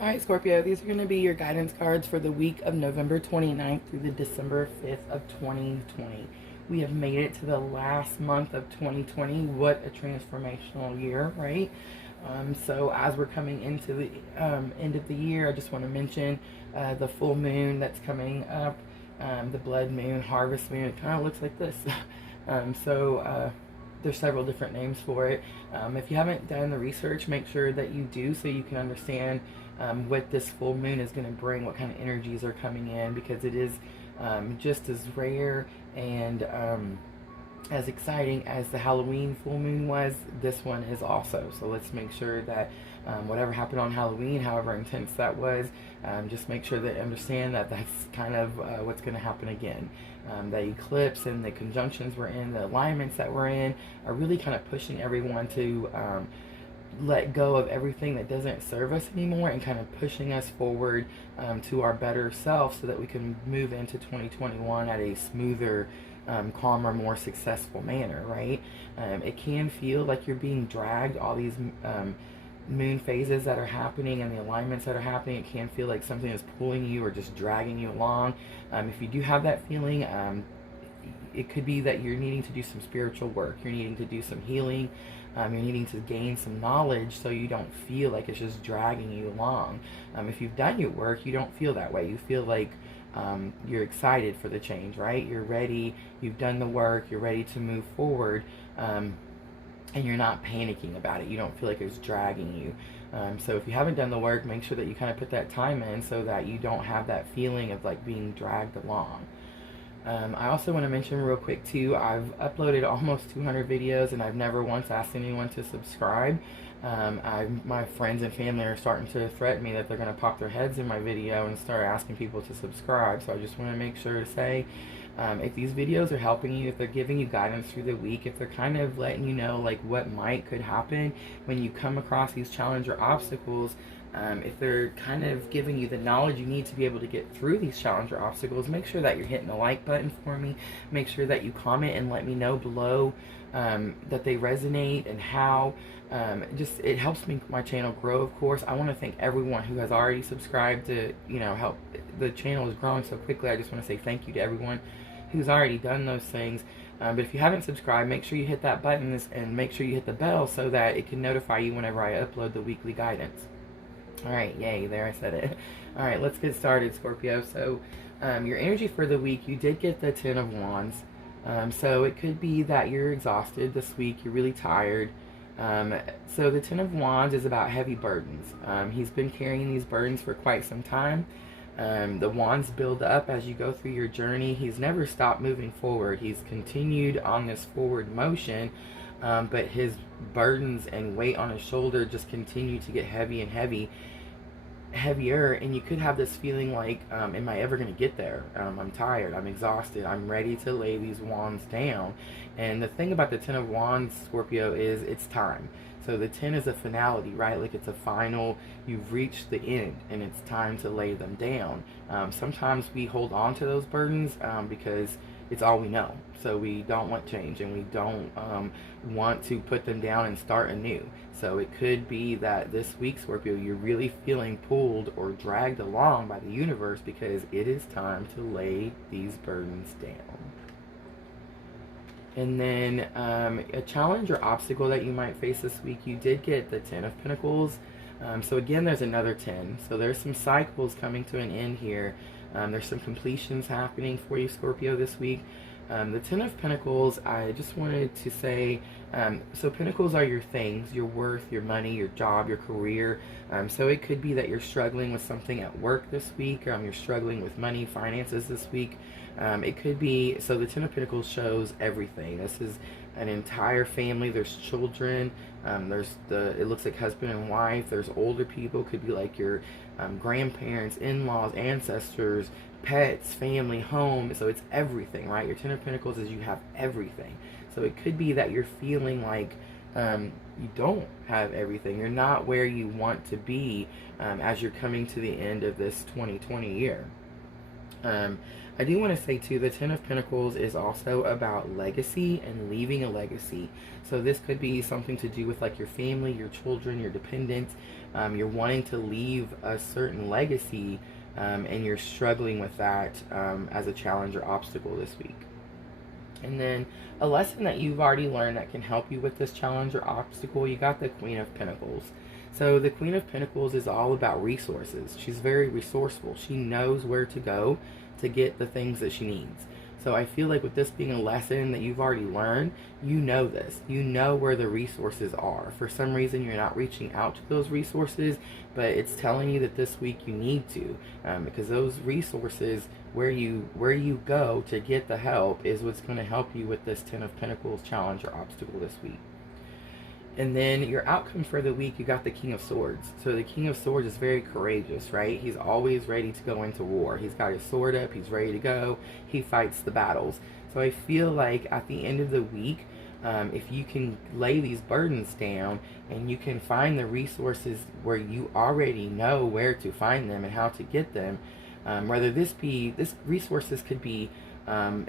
Alright, Scorpio, these are going to be your guidance cards for the week of November 29th through the December 5th of 2020. We have made it to the last month of 2020. What a transformational year, right? So as we're coming into the end of the year, I just want to mention the full moon that's coming up, the blood moon, harvest moon. It kind of looks like this. So there's several different names for it. If you haven't done the research, make sure that you do so you can understand what this full moon is going to bring, what kind of energies are coming in, because it is just as rare and as exciting as the Halloween full moon was. This one is also. So let's make sure that whatever happened on Halloween, however intense that was, just make sure that you understand that that's kind of what's going to happen again. The eclipse and the conjunctions we're in, the alignments that we're in, are really kind of pushing everyone to let go of everything that doesn't serve us anymore and kind of pushing us forward to our better self so that we can move into 2021 at a smoother, calmer, more successful manner, right? It can feel like you're being dragged, all these moon phases that are happening and the alignments that are happening. It can feel like something is pulling you or just dragging you along. If you do have that feeling, it could be that you're needing to do some spiritual work, you're needing to do some healing, you're needing to gain some knowledge so you don't feel like it's just dragging you along. If you've done your work, you don't feel that way. You feel like you're excited for the change, right? You're ready, you've done the work, you're ready to move forward, and you're not panicking about it. You don't feel like it's dragging you. So if you haven't done the work, make sure that you kind of put that time in so that you don't have that feeling of like being dragged along. I also want to mention real quick too, I've uploaded almost 200 videos and I've never once asked anyone to subscribe. My friends and family are starting to threaten me that they're going to pop their heads in my video and start asking people to subscribe. So I just want to make sure to say, if these videos are helping you, if they're giving you guidance through the week, if they're kind of letting you know like what could happen when you come across these challenge or obstacles, if they're kind of giving you the knowledge you need to be able to get through these challenge or obstacles, make sure that you're hitting the like button for me. Make sure that you comment and let me know below that they resonate and how. Just it helps me, my channel, grow. Of course, I want to thank everyone who has already subscribed to, help. The channel is growing so quickly. I just want to say thank you to everyone who's already done those things. But if you haven't subscribed, make sure you hit that button and make sure you hit the bell so that it can notify you whenever I upload the weekly guidance. Alright, yay, there I said it. Alright, let's get started, Scorpio. So, your energy for the week, you did get the Ten of Wands. So it could be that you're exhausted this week, you're really tired. So the Ten of Wands is about heavy burdens. He's been carrying these burdens for quite some time. The wands build up as you go through your journey. He's never stopped moving forward. He's continued on this forward motion, but his burdens and weight on his shoulder just continue to get heavy and heavier, and you could have this feeling like, am I ever going to get there? I'm tired, I'm exhausted, I'm ready to lay these wands down. And the thing about the Ten of Wands, Scorpio, is it's time. So the 10 is a finality, right? Like it's a final, you've reached the end and it's time to lay them down. Sometimes we hold on to those burdens because it's all we know. So we don't want change and we don't want to put them down and start anew. So it could be that this week, Scorpio, you're really feeling pulled or dragged along by the universe because it is time to lay these burdens down. And then a challenge or obstacle that you might face this week, you did get the Ten of Pentacles. So again, there's another 10. So there's some cycles coming to an end here. There's some completions happening for you, Scorpio, this week. The Ten of Pentacles, I just wanted to say, so Pentacles are your things, your worth, your money, your job, your career. So it could be that you're struggling with something at work this week. You're struggling with money, finances this week. It could be, so the Ten of Pentacles shows everything. This is an entire family. There's children. It looks like husband and wife. There's older people. Could be like your grandparents, in-laws, ancestors, pets, family, home. So it's everything, right? Your Ten of Pentacles is you have everything. So it could be that you're feeling like you don't have everything. You're not where you want to be as you're coming to the end of this 2020 year. I do want to say too, the Ten of Pentacles is also about legacy and leaving a legacy. So this could be something to do with like your family, your children, your dependents. You're wanting to leave a certain legacy, and you're struggling with that as a challenge or obstacle this week. And then a lesson that you've already learned that can help you with this challenge or obstacle, you got the Queen of Pentacles. So the Queen of Pentacles is all about resources. She's very resourceful. She knows where to go to get the things that she needs. So I feel like with this being a lesson that you've already learned, you know this. You know where the resources are. For some reason, you're not reaching out to those resources, but it's telling you that this week you need to, because those resources, where you go to get the help, is what's going to help you with this Ten of Pentacles challenge or obstacle this week. And then your outcome for the week, you got the King of Swords. So the King of Swords is very courageous, right? He's always ready to go into war. He's got his sword up. He's ready to go. He fights the battles. So I feel like at the end of the week, if you can lay these burdens down and you can find the resources where you already know where to find them and how to get them, whether this resources could be,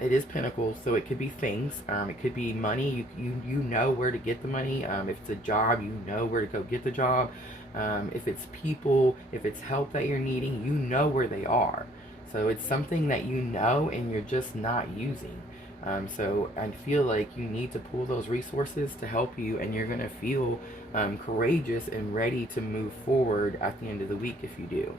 it is Pentacles, so it could be things. It could be money. You know where to get the money. If it's a job, you know where to go get the job. If it's people, if it's help that you're needing, you know where they are. So it's something that you know and you're just not using. So I feel like you need to pull those resources to help you, and you're going to feel courageous and ready to move forward at the end of the week if you do.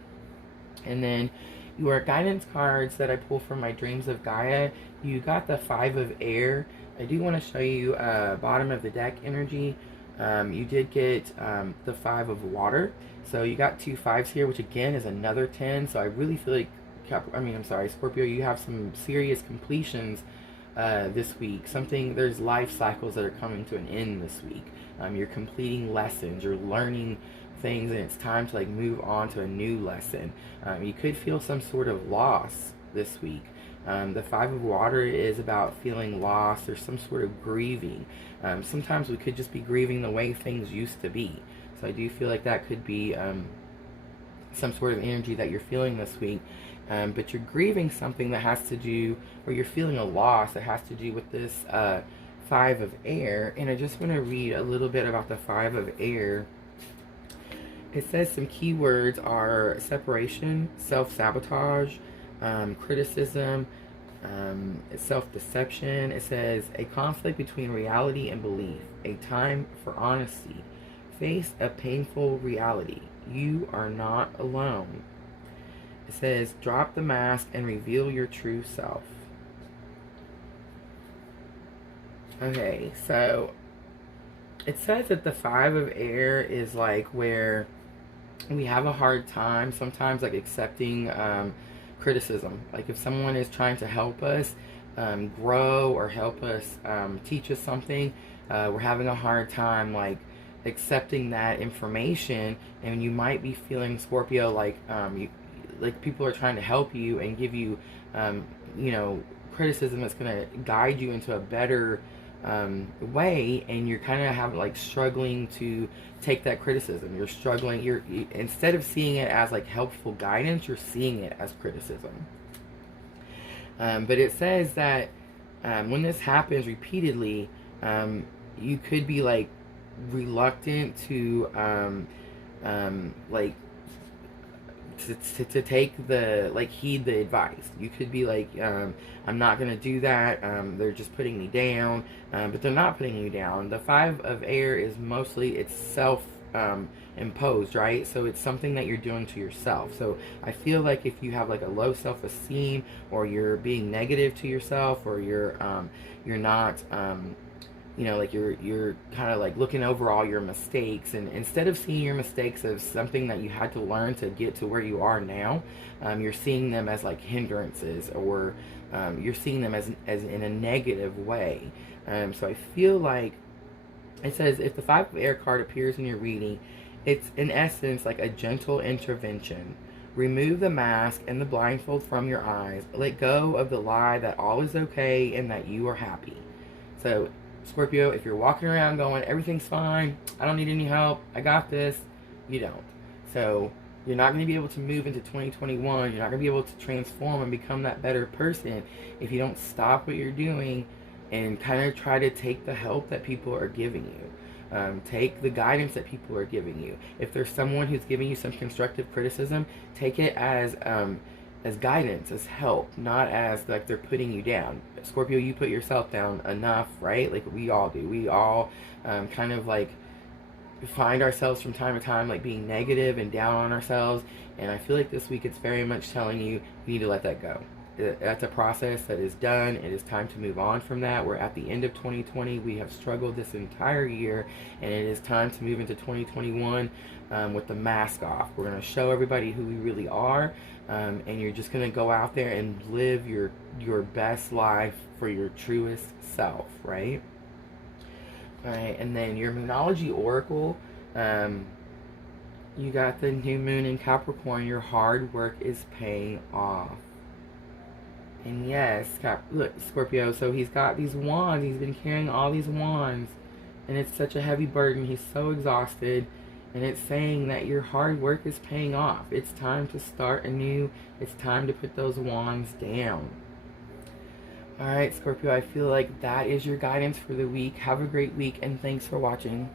And then your guidance cards that I pull from my Dreams of Gaia, you got the Five of Air. I do want to show you bottom of the deck energy. You did get the Five of Water. So you got 2 5s here, which again is another 10. So I really feel like, Scorpio, you have some serious completions this week. There's life cycles that are coming to an end this week. You're completing lessons, you're learning things, and it's time to move on to a new lesson. You could feel some sort of loss this week. The Five of Water is about feeling lost or some sort of grieving. Sometimes we could just be grieving the way things used to be. So I do feel like that could be some sort of energy that you're feeling this week. But you're grieving something that has to do, or you're feeling a loss that has to do with this Five of Air. And I just want to read a little bit about the Five of Air. It says some keywords are separation, self-sabotage, criticism, self-deception. It says a conflict between reality and belief, a time for honesty, face a painful reality. You are not alone. It says drop the mask and reveal your true self. Okay, so it says that the Five of Air is where we have a hard time sometimes accepting criticism. If someone is trying to help us grow or help us teach us something, we're having a hard time accepting that information. And you might be feeling, Scorpio, people are trying to help you and give you criticism that's going to guide you into a better way, and you're kind of struggling to take that criticism. You're struggling. You're instead of seeing it as helpful guidance, you're seeing it as criticism. But it says that when this happens repeatedly, you could be reluctant to to take the heed the advice. You could be I'm not gonna do that. They're just putting me down, but they're not putting you down. The Five of Air is mostly it's self imposed, right? So it's something that you're doing to yourself. So I feel if you have a low self-esteem, or you're being negative to yourself, or you're not you're kind of looking over all your mistakes, and instead of seeing your mistakes as something that you had to learn to get to where you are now, you're seeing them as hindrances, or you're seeing them as in a negative way. So I feel it says if the Five of Air card appears in your reading, it's in essence a gentle intervention. Remove the mask and the blindfold from your eyes. Let go of the lie that all is okay and that you are happy. So Scorpio, if you're walking around going, everything's fine, I don't need any help, I got this, you don't. So you're not going to be able to move into 2021. You're not going to be able to transform and become that better person if you don't stop what you're doing and kind of try to take the help that people are giving you. Take the guidance that people are giving you. If there's someone who's giving you some constructive criticism, take it as guidance, as help, not as like they're putting you down. Scorpio, you put yourself down enough, right? Like we all do. We all kind of like find ourselves from time to time like being negative and down on ourselves. And I feel like this week it's very much telling you need to let that go. That's a process that is done. It is time to move on from that. We're at the end of 2020. We have struggled this entire year, and it is time to move into 2021 with the mask off. We're going to show everybody who we really are, and you're just going to go out there and live your best life for your truest self, right? All right, and then your Moonology Oracle, you got the new moon in Capricorn. Your hard work is paying off. And yes, look, Scorpio, so he's got these wands. He's been carrying all these wands. And it's such a heavy burden. He's so exhausted. And it's saying that your hard work is paying off. It's time to start anew. It's time to put those wands down. Alright, Scorpio, I feel like that is your guidance for the week. Have a great week, and thanks for watching.